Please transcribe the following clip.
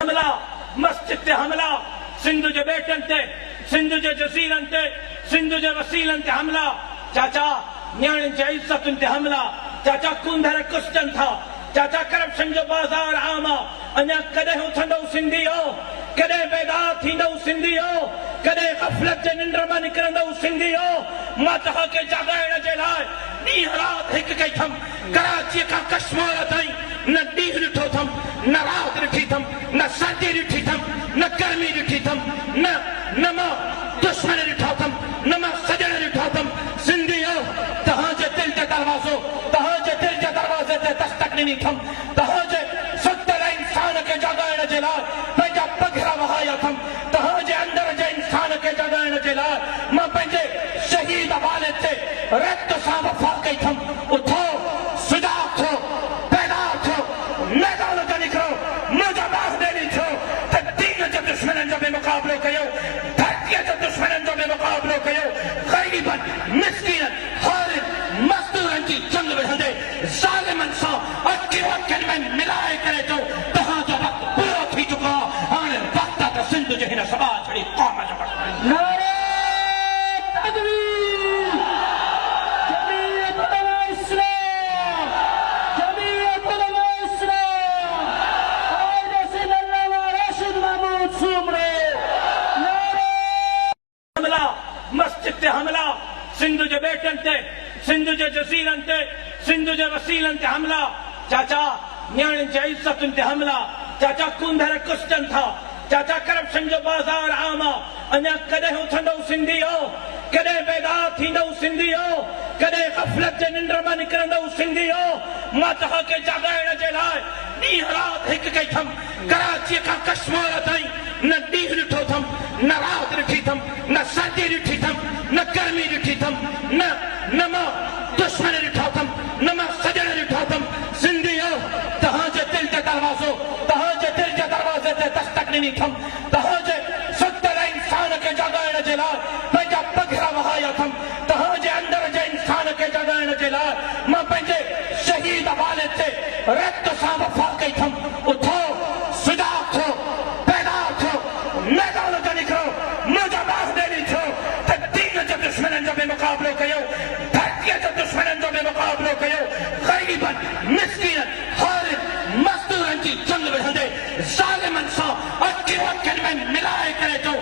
हमला मस्जिद ते हमला सिंधु जे बेटन ते सिंधु जे जजीरन ते सिंधु जे वसीलन ते हमला चाचा न्याण जे इज्जतुन ते हमला चाचा कुंदर कुस्टन था चाचा करप्शन जो बाजार आमा अञा कदे उथंदो सिंधियो कदे बेदार थींदो सिंधियो कदे गफलत जे निंड मां निकरंदो सिंधियो मां तव्हां खे जाॻाइण जे लाइ ॾींहुं राति हिकु कई थम कराची खां कश्मीर ताईं न ॾींहुं ॾिठो थम न राति ॾिठी थम न सर्दी ॾिठी थम न गर्मी ॾिठी थम न मां दुश्मन ॾिठा थम न मां सजण ॾिठा थम सिंधियो तव्हांजे दिलि जे दरवाज़ो तव्हांजे दिलि जे दरवाज़े ते दस्तक ॾिनी थम तव्हांजे सुतल इंसान खे जाॻाइण जे लाइ पंहिंजा पघर वहाया थम तव्हांजे अंदर जे इंसान खे जाॻाइण जे लाइ मां पंहिंजे शहीद वाले ते रत सां वफ़ा कई थम उथो सुजा थियो बेदार थियो मैदान ते निकिरो मुंहिंजा बास ॾेनी थियो त दीन जे दुश्मननि जो बि मुक़ाबिलो कयो धरतीअ जे दुश्मननि जो बि मुक़ाबिलो कयो ग़रीबनि मिस्कीननि हारिन मज़दूरनि जी जंग विढ़ंदे ज़ालिमनि सां अखियूं अखियुनि में मिलाए करे चओ तव्हांजो वक़्तु पूरो थी चुको आहे हाणे वक़्तु आहे त सिंध जे हिन सभा छड़ी क़ौम जो नारे तकबीर जमीयत उलमा इस्लाम जमीयत उलमा इस्लाम कायद सिंध अल्लामा राशिद महमूद सुमरे नारे हमला मस्जिद ते हमला सिंधु जे बेटन ते सिंधु जे जजीरन ते सिंधु जे वसीलन ते हमला चाचा न्याण जे इज्जतुन ते हमला चाचा कुंदर कुस्टन था चाचा करप्शन जो बाजार आमा अञा कदे उथंदो सिंधियो कदे बेदार थींदो सिंधियो कदे गफलत जे निंड मां निकरंदो सिंधियो मां तव्हां खे जाॻाइण जे लाइ ॾींहुं राति हिकु कई थम कराची खां कश्मीर ताईं न ॾींहुं ॾिठो थम न राति ॾिठी थम न सर्दी ॾिठी थम न गर्मी ॾिठी थम न मां दुश्मन ॾिठा थम न मां सजण ॾिठा थम सिंधियो तव्हांजे दिलि जे दरवाज़ो तव्हांजे दिलि जे दरवाज़े ते दस्तक ॾिनी थम तव्हांजे सुतल इंसान खे जाॻाइण जे लाइ पंहिंजा पघर वहाया थम तव्हांजे अंदर जे इंसान खे जाॻाइण जे लाइ मां पंहिंजे शहीद वाले ते रत सां वफ़ा कई थम उथो सुजा थियो बेदार थियो मैदान ते निकिरो मुंहिंजा बास ॾेनी थियो त दीन जे दुश्मननि जो बि मुक़ाबिलो कयो धरतीअ जे दुश्मननि जो बि मुक़ाबिलो कयो ग़रीबनि मिस्कीननि हारिन मज़दूरनि जी जंग विढ़ंदे ज़ालिमनि सां अखियूं अखियुनि में मिलाए करे चओ